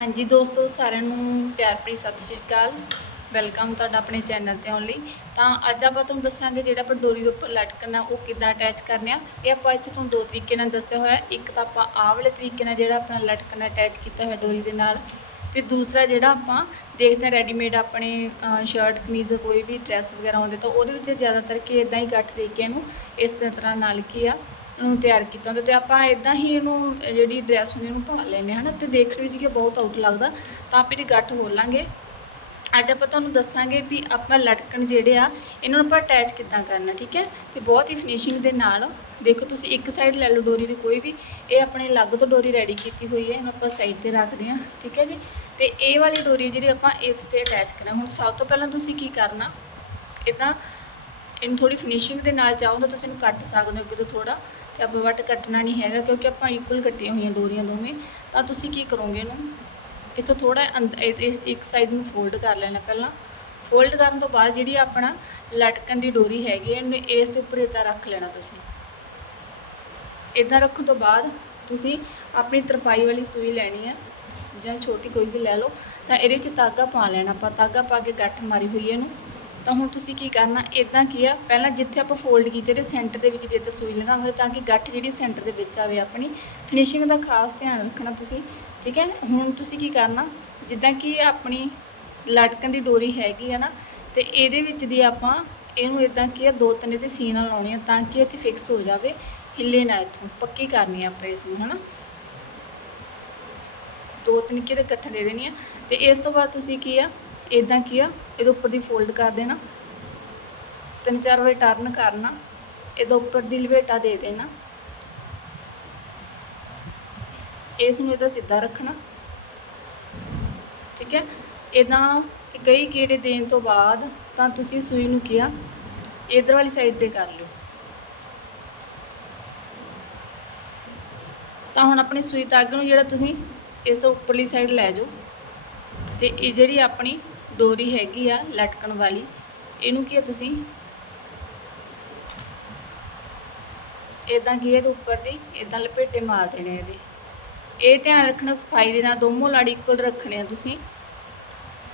ਹਾਂਜੀ ਦੋਸਤੋ, ਸਾਰਿਆਂ ਨੂੰ ਪਿਆਰ ਭਰੀ ਸਤਿ ਸ਼੍ਰੀ ਅਕਾਲ। ਵੈਲਕਮ ਤੁਹਾਡਾ ਆਪਣੇ ਚੈਨਲ ਤੇ ਆਉਣ ਲਈ। ਤਾਂ ਅੱਜ ਆਪਾਂ ਤੁਹਾਨੂੰ ਦੱਸਾਂਗੇ ਜਿਹੜਾ ਆਪਾਂ ਡੋਰੀ ਦੇ ਉੱਪਰ ਲਟਕਣਾ, ਉਹ ਕਿੱਦਾਂ ਅਟੈਚ ਕਰਨੇ ਆ ਇਹ ਆਪਾਂ ਇੱਥੇ ਤੁਹਾਨੂੰ ਦੋ ਤਰੀਕੇ ਨਾਲ ਦੱਸਿਆ ਹੋਇਆ ਇੱਕ ਤਾਂ ਆਪਾਂ ਆਹ ਵਾਲੇ ਤਰੀਕੇ ਨਾਲ ਜਿਹੜਾ ਆਪਣਾ ਲਟਕਣਾ ਅਟੈਚ ਕੀਤਾ ਹੋਇਆ ਡੋਰੀ ਦੇ ਨਾਲ। ਤੇ ਦੂਸਰਾ ਜਿਹੜਾ ਆਪਾਂ ਦੇਖਦੇ ਹਾਂ ਰੈਡੀਮੇਡ ਆਪਣੇ ਸ਼ਰਟ ਕਮੀਜ਼, ਕੋਈ ਵੀ ਡਰੈਸ ਵਗੈਰਾ ਹੁੰਦੇ ਤਾਂ ਉਹਦੇ ਵਿੱਚ ਜ਼ਿਆਦਾਤਰ ਕਿ ਇਦਾਂ ਹੀ ਗੱਠ ਦੇ ਕੇ ਇਹਨੂੰ ਇਸ ਤਰ੍ਹਾਂ ਨਾਲ ਕੀ ਆ ਨੂੰ ਤਿਆਰ ਕੀਤਾ ਹੁੰਦਾ ਤੇ ਆਪਾਂ ਇਦਾਂ ਹੀ ਇਹਨੂੰ ਜਿਹੜੀ ਡਰੈਸ ਹੁੰਦੀ ਉਹਨੂੰ ਪਾ ਲੈਨੇ ਹਨਾ? ਤੇ ਦੇਖਣ ਵਿੱਚ ਕਿ ਬਹੁਤ ਆਊਟ ਲੱਗਦਾ। ਤਾਂ ਆਪਾਂ ਇਹਦੀ ਗੱਠ ਖੋਲਾਂਗੇ ਅੱਜ ਆਪਾਂ ਤੁਹਾਨੂੰ ਦੱਸਾਂਗੇ ਵੀ ਆਪਾਂ ਲਟਕਣ ਜਿਹੜੇ ਆ, ਇਹਨਾਂ ਨੂੰ ਆਪਾਂ ਅਟੈਚ ਕਿੱਦਾਂ ਕਰਨਾ, ਠੀਕ ਹੈ? ਤੇ ਬਹੁਤ ਹੀ ਫਿਨਿਸ਼ਿੰਗ ਦੇ ਨਾਲ ਦੇਖੋ ਤੁਸੀਂ ਇੱਕ ਸਾਈਡ ਲੈ ਲਓ ਡੋਰੀ ਦੀ ਕੋਈ ਵੀ, ਇਹ ਆਪਣੇ ਅਲੱਗ ਤੋਂ ਡੋਰੀ ਰੈਡੀ ਕੀਤੀ ਹੋਈ ਹੈ, ਇਹਨੂੰ ਆਪਾਂ ਸਾਈਡ ਤੇ ਰੱਖਦੇ ਹਾਂ, ਠੀਕ ਹੈ ਜੀ? ਤੇ ਇਹ ਵਾਲੀ ਡੋਰੀ ਜਿਹੜੀ ਆਪਾਂ ਇਸ ਤੇ ਅਟੈਚ ਕਰਨਾ, ਹੁਣ ਸਭ ਤੋਂ ਪਹਿਲਾਂ ਤੁਸੀਂ ਕੀ ਕਰਨਾ ਇਦਾਂ ਇਹਨੂੰ ਥੋੜੀ ਫਿਨਿਸ਼ਿੰਗ ਦੇ ਨਾਲ ਚਾਹੋ ਤਾਂ ਤੁਸੀਂ ਇਹਨੂੰ ਕੱਟ ਸਕਦੇ ਹੋ ਅੱਗੇ ਤੋਂ ਥੋੜਾ ਤੇ ਆਪਾਂ ਵੱਟ ਕੱਟਣਾ ਨਹੀਂ ਹੈਗਾ ਕਿਉਂਕਿ ਆਪਾਂ ਇਕੁਅਲ ਕੱਟੀਆਂ ਹੋਈਆਂ ਡੋਰੀਆਂ ਦੋਵੇਂ, ਤਾਂ ਤੁਸੀਂ ਕੀ ਕਰੋਗੇ ਇਹਨੂੰ ਇੱਥੋਂ ਥੋੜਾ ਇਸ ਇੱਕ ਸਾਈਡ ਨੂੰ ਫੋਲਡ ਕਰ ਲੈਣਾ ਪਹਿਲਾਂ। ਫੋਲਡ ਕਰਨ ਤੋਂ ਬਾਅਦ ਜਿਹੜੀ ਆਪਣਾ ਲਟਕਣ ਦੀ ਡੋਰੀ ਹੈਗੀ ਹੈ, ਇਹਨੂੰ ਇਸ ਦੇ ਉੱਪਰ ਇਦਾਂ ਰੱਖ ਲੈਣਾ ਤੁਸੀਂ। ਇਦਾਂ ਰੱਖਣ ਤੋਂ ਬਾਅਦ ਤੁਸੀਂ ਆਪਣੀ ਤਰਪਾਈ ਵਾਲੀ ਸੂਈ ਲੈਣੀ ਹੈ, ਜਾਂ ਛੋਟੀ ਕੋਈ ਵੀ ਲੈ ਲਓ, ਤਾਂ ਇਹਦੇ ਵਿੱਚ ਧਾਗਾ ਪਾ ਲੈਣਾ। ਆਪਾਂ ਧਾਗਾ ਪਾ ਕੇ ਗੱਠ ਮਾਰੀ ਹੋਈ ਹੈ ਇਹਨੂੰ। ਤਾਂ ਹੁਣ ਤੁਸੀਂ ਕੀ ਕਰਨਾ? ਇਦਾਂ ਕੀ ਆ? ਪਹਿਲਾਂ ਜਿੱਥੇ ਆਪਾਂ ਫੋਲਡ ਕੀਤੇ ਉਹਦੇ ਸੈਂਟਰ ਦੇ ਵਿੱਚ ਜਿੱਥੇ ਸੂਈ ਲਗਾਵਾਂਗੇ ਤਾਂ ਕਿ ਗੱਠ ਜਿਹੜੀ ਸੈਂਟਰ ਦੇ ਵਿੱਚ ਆਵੇ ਆਪਣੀ ਫਿਨਿਸ਼ਿੰਗ ਦਾ ਖਾਸ ਧਿਆਨ ਰੱਖਣਾ ਤੁਸੀਂ, ਠੀਕ ਹੈ? ਹੁਣ ਤੁਸੀਂ ਕੀ ਕਰਨਾ? ਜਿੱਦਾਂ ਕਿ ਆਪਣੀ ਲਟਕਣ ਦੀ ਡੋਰੀ ਹੈਗੀ ਹੈ ਨਾ, ਤੇ ਇਹਦੇ ਵਿੱਚ ਦੀ ਆਪਾਂ ਇਹਨੂੰ ਇਦਾਂ ਕੀ ਆ, ਦੋ ਤਿੰਨ ਇਹਦੇ ਸੀਨਾਂ ਆ ਤਾਂ ਕਿ ਇੱਥੇ ਫਿਕਸ ਹੋ ਜਾਵੇ, ਹਿੱਲੇ ਨਾ ਇੱਥੋਂ, ਪੱਕੀ ਕਰਨੀ ਆ ਆਪਾਂ ਇਸ ਨੂੰ, ਹਨਾ? ਦੋ ਤਿੰਨ ਕਿਹਦੇ ਇਕੱਠੇ ਦੇ ਦੇਣੀ ਆ, ਤੇ ਇਸ ਤੋਂ ਬਾਅਦ ਤੁਸੀਂ ਕੀ ਆ ਇਦਾਂ ਕੀ ਆ, ਇਹਦੇ ਉੱਪਰ ਦੀ ਫੋਲਡ ਕਰ ਦੇਣਾ। ਤਿੰਨ ਚਾਰ ਵਾਰ ਟਰਨ ਕਰਨਾ, ਇਹਦੇ ਉੱਪਰ ਦੀ ਲਵੇਟਾ ਦੇ ਦੇਣਾ। ਇਸ ਨੂੰ ਇਹਦਾ ਸਿੱਧਾ ਰੱਖਣਾ। ਠੀਕ ਹੈ? ਇਦਾਂ ਕਈ ਕੀੜੇ ਦੇਣ ਤੋਂ ਬਾਅਦ ਤਾਂ ਤੁਸੀਂ ਸੂਈ ਨੂੰ ਕਿਹਾ, ਇਧਰ ਵਾਲੀ ਸਾਈਡ ਤੇ ਕਰ ਲਿਓ। ਤਾਂ ਹੁਣ ਆਪਣੀ ਸੂਈ ਤੱਕ ਨੂੰ ਜਿਹੜਾ ਤੁਸੀਂ ਇਸ ਤੋਂ ਉੱਪਰਲੀ ਸਾਈਡ ਲੈ ਜਾਓ। ਤੇ ਇਹ ਜਿਹੜੀ ਆਪਣੀ ਡੋਰੀ ਹੈਗੀ ਆ ਲਟਕਣ ਵਾਲੀ। ਇਹਨੂੰ ਕੀ ਆ ਤੁਸੀਂ? ਇਦਾਂ ਕੀ ਇਹਦੇ ਉੱਪਰ ਦੀ ਇਦਾਂ ਲਪੇਟੇ ਮਾਰ ਦੇਣੇ ਇਹਦੇ। ਇਹ ਧਿਆਨ ਰੱਖਣਾ ਸਫ਼ਾਈ ਦੇ ਨਾਲ ਦੋਮੋ ਲੜ ਇਕੁਅਲ ਰੱਖਣੇ ਆ ਤੁਸੀਂ।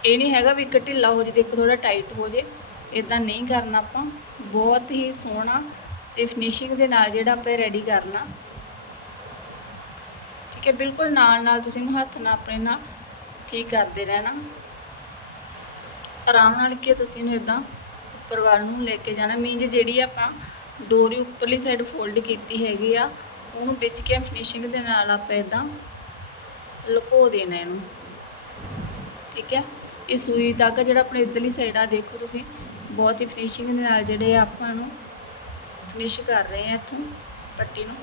ਇਹ ਨਹੀਂ ਹੈਗਾ ਵੀ ਇੱਕ ਢਿੱਲਾ ਹੋ ਜੇ ਤੇ ਇੱਕ ਥੋੜਾ ਟਾਈਟ ਹੋ ਜੇ ਇਦਾਂ ਨਹੀਂ ਕਰਨਾ ਆਪਾਂ। ਬਹੁਤ ਹੀ ਸੋਹਣਾ ਤੇ ਫਿਨਿਸ਼ਿੰਗ ਦੇ ਨਾਲ ਜਿਹੜਾ ਆਪਾਂ ਰੈਡੀ ਕਰਨਾ। ਠੀਕ ਹੈ, ਬਿਲਕੁਲ ਨਾਲ ਨਾਲ ਤੁਸੀਂ ਇਹਨੂੰ ਹੱਥ ਨਾਲ ਆਪਣੇ ਨਾਲ ਠੀਕ ਕਰਦੇ ਰਹਿਣਾ। ਆਰਾਮ ਨਾਲ ਕੀ ਤੁਸੀਂ ਇਹਨੂੰ ਇਦਾਂ ਉੱਪਰ ਵੱਲ ਨੂੰ ਲੈ ਕੇ ਜਾਣਾ। ਮੀਨਜ ਜਿਹੜੀ ਆਪਾਂ ਡੋਰੀ ਉੱਪਰਲੀ ਸਾਈਡ ਫੋਲਡ ਕੀਤੀ ਹੈਗੀ ਆ, ਉਹਨੂੰ ਵਿੱਚ ਕੇ ਫਿਨਿਸ਼ਿੰਗ ਦੇ ਨਾਲ ਆਪਾਂ ਇਦਾਂ ਲੁਕੋ ਦੇਣਾ ਇਹਨੂੰ। ਠੀਕ ਹੈ ਇਹ ਸੂਈ ਤੱਕ ਜਿਹੜਾ ਆਪਣੇ ਇਧਰਲੀ ਸਾਈਡ ਆ, ਦੇਖੋ ਤੁਸੀਂ, ਬਹੁਤ ਹੀ ਫਿਨਿਸ਼ਿੰਗ ਦੇ ਨਾਲ ਜਿਹੜੇ ਆ ਆਪਾਂ ਨੂੰ ਫਿਨਿਸ਼ ਕਰ ਰਹੇ ਆ ਇੱਥੋਂ ਪੱਟੀ ਨੂੰ।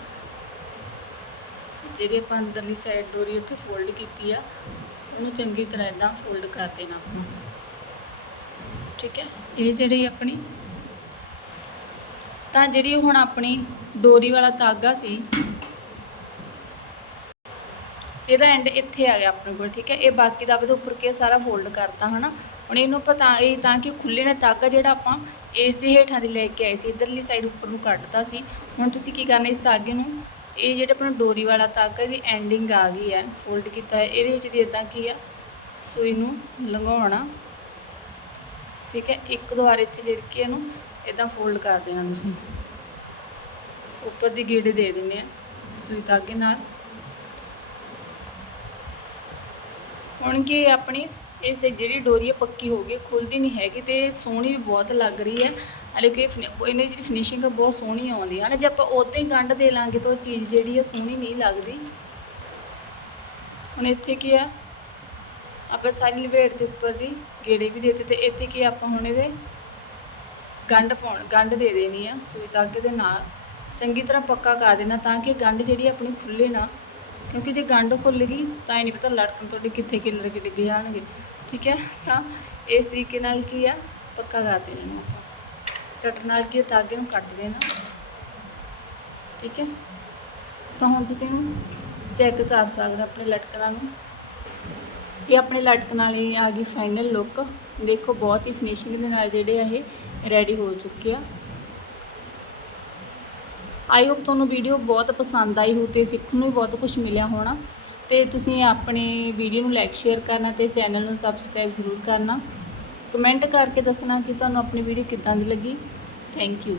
ਜਿਹੜੀ ਆਪਾਂ ਅੰਦਰਲੀ ਸਾਈਡ ਡੋਰੀ ਉੱਥੇ ਫੋਲਡ ਕੀਤੀ ਆ, ਉਹਨੂੰ ਚੰਗੀ ਤਰ੍ਹਾਂ ਇਦਾਂ ਫੋਲਡ ਕਰ ਦੇਣਾ ਆਪਾਂ। ਠੀਕ ਹੈ? ਇਹ ਜਿਹੜੀ ਆਪਣੀ, ਤਾਂ ਜਿਹੜੀ ਹੁਣ ਆਪਣੀ ਡੋਰੀ ਵਾਲਾ ਧਾਗਾ ਸੀ, ਇਹਦਾ ਐਂਡ ਇੱਥੇ ਆ ਗਿਆ ਆਪਣੇ ਕੋਲ, ਠੀਕ ਹੈ? ਇਹ ਬਾਕੀ ਦਾ ਆਪਦੇ ਉੱਪਰ ਕੇ ਸਾਰਾ ਫੋਲਡ ਕਰਤਾ, ਹਨਾ? ਹੁਣ ਇਹਨੂੰ ਆਪਾਂ ਤਾਂ ਇਹ ਤਾਂ ਕਿ ਖੁੱਲੇ ਨੇ ਧਾਗਾ ਜਿਹੜਾ ਆਪਾਂ ਇਸ ਦੇ ਹੇਠਾਂ ਦੀ ਲੈ ਕੇ ਆਏ ਸੀ, ਇਧਰਲੀ ਸਾਈਡ ਉੱਪਰ ਨੂੰ ਕੱਢਤਾ ਸੀ। ਹੁਣ ਤੁਸੀਂ ਕੀ ਕਰਨਾ ਇਸ ਧਾਗੇ ਨੂੰ? ਇਹ ਜਿਹੜਾ ਆਪਣਾ ਡੋਰੀ ਵਾਲਾ ਤਾਗਾ ਦੀ ਐਂਡਿੰਗ ਆ ਗਈ ਹੈ ਫੋਲਡ ਕੀਤਾ ਹੈ ਇਹਦੇ ਵਿੱਚ ਦੀ ਇਦਾਂ ਕੀ ਆ ਸੂਈ ਨੂੰ ਲੰਘਾਉਣਾ। ਠੀਕ ਹੈ, ਇੱਕ ਦੋ ਵਾਰ ਇੱਥੇ ਲਿਰ ਕੇ ਇਹਨੂੰ ਇਦਾਂ ਫੋਲਡ ਕਰ ਦੇਣਾ ਤੁਸੀਂ। ਉੱਪਰ ਦੀ ਗੇੜੇ ਦੇ ਦਿੰਦੇ ਆ ਸੂਈ ਧਾਗੇ ਨਾਲ। ਹੁਣ ਕੀ ਆਪਣੀ ਇਸ ਜਿਹੜੀ ਡੋਰੀ ਹੈ, ਪੱਕੀ ਹੋ ਗਈ, ਖੁੱਲਦੀ ਨਹੀਂ ਹੈਗੀ ਤੇ ਸੋਹਣੀ ਵੀ ਬਹੁਤ ਲੱਗ ਰਹੀ ਹੈ। ਹਲੇ ਕਿ ਇਹਨੇ ਜਿਹੜੀ ਫਿਨਿਸ਼ਿੰਗ ਆ, ਬਹੁਤ ਸੋਹਣੀ ਆਉਂਦੀ ਹੈ। ਨਾ ਜੇ ਆਪਾਂ ਉਦਾਂ ਹੀ ਗੰਢ ਦੇ ਲਾਂਗੇ ਤਾਂ ਉਹ ਚੀਜ਼ ਜਿਹੜੀ ਹੈ ਸੋਹਣੀ ਨਹੀਂ ਲੱਗਦੀ। ਹੁਣ ਇੱਥੇ ਕੀ ਆ ਆਪਾਂ ਸਾਰੀ ਲਪੇਟ ਦੇ ਉੱਪਰ ਦੀ ਗੇੜੇ ਵੀ ਦੇਤੇ ਤੇ ਇੱਥੇ ਕੀ ਆਪਾਂ ਹੁਣ ਇਹਦੇ ਗੰਢ ਪਾਉਣ, ਗੰਢ ਦੇ ਦੇਣੀ ਆ ਸੂਈ ਧਾਗੇ ਦੇ ਨਾਲ। ਚੰਗੀ ਤਰ੍ਹਾਂ ਪੱਕਾ ਕਰ ਦੇਣਾ ਤਾਂ ਕਿ ਗੰਢ ਜਿਹੜੀ ਆਪਣੀ ਖੁੱਲੇ ਨਾ, ਕਿਉਂਕਿ ਜੇ ਗੰਢ ਖੁੱਲ ਗਈ ਤਾਂ ਇਹ ਨਹੀਂ ਪਤਾ ਲੜਕਣ ਤੁਹਾਡੇ ਕਿੱਥੇ ਕਿੱਲਰ ਕੇ ਡਿੱਗ ਜਾਣਗੇ। ਠੀਕ ਹੈ? ਤਾਂ ਇਸ ਤਰੀਕੇ ਨਾਲ ਕੀ ਆ? ਪੱਕਾ ਕਰ ਦੇਣਾ ਇਹਨੂੰ ਆਪਾਂ। ਟੱਟ ਨਾਲ ਕੀ ਧਾਗੇ ਨੂੰ ਕੱਟ ਦੇਣਾ। ਠੀਕ ਹੈ? ਤਾਂ ਹੁਣ ਤੁਸੀਂ ਇਹਨੂੰ ਚੈੱਕ ਕਰ ਸਕਦੇ ਹੋ ਆਪਣੇ ਲਟਕਣਾਂ ਨੂੰ। ਇਹ ਆਪਣੇ ਲਟਕਣ ਵਾਲੀ ਆ ਗਈ ਫਾਈਨਲ ਲੁੱਕ ਦੇਖੋ, ਬਹੁਤ ਹੀ ਫਿਨਿਸ਼ਿੰਗ ਦੇ ਨਾਲ ਜਿਹੜੇ ਆ ਇਹ ਰੈਡੀ ਹੋ ਚੁੱਕੇ ਆ। ਆਈ ਹੋਪ ਤੁਹਾਨੂੰ ਵੀਡੀਓ ਬਹੁਤ ਪਸੰਦ ਆਈ ਹੋ ਤੇ ਸਿੱਖਣ ਨੂੰ ਵੀ ਬਹੁਤ ਕੁਝ ਮਿਲਿਆ ਹੋਣਾ। ਤੇ ਤੁਸੀਂ ਆਪਣੇ ਵੀਡੀਓ ਨੂੰ ਲਾਈਕ ਸ਼ੇਅਰ ਕਰਨਾ ਤੇ ਚੈਨਲ ਨੂੰ ਸਬਸਕ੍ਰਾਈਬ ਜ਼ਰੂਰ ਕਰਨਾ। ਕਮੈਂਟ ਕਰਕੇ ਦੱਸਣਾ ਕਿ ਤੁਹਾਨੂੰ ਆਪਣੀ ਵੀਡੀਓ ਕਿੱਦਾਂ ਦੀ ਲੱਗੀ। Thank you